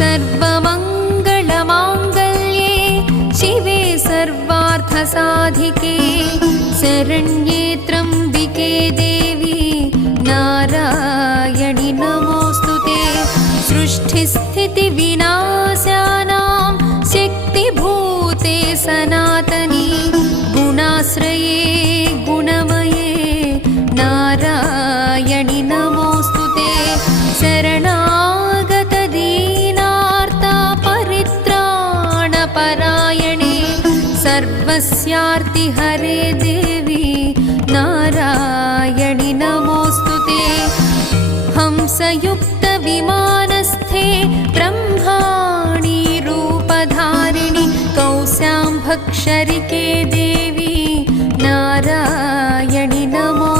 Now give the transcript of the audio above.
सर्वमङ्गलमाङ्गल्ये शिवे सर्वार्थसाधिके शरण्ये त्र्यम्बिके देवी नारायणि नमोऽस्तुते। सृष्टिस्थितिविनाशानां शक्तिभूते सनातनी गुणाश्रये गुणमये नारायणि नमोऽस्तुते। शरणागतदीनार्ता परित्राणपरायणे सर्वस्यार्तिहरे देवी नारायणि नमोऽस्तुते। हंसयुक्तविमानस्थे ब्रह्माणि रूपधारिणि कौशाम्भक्षरिके देवी नारायणि नमो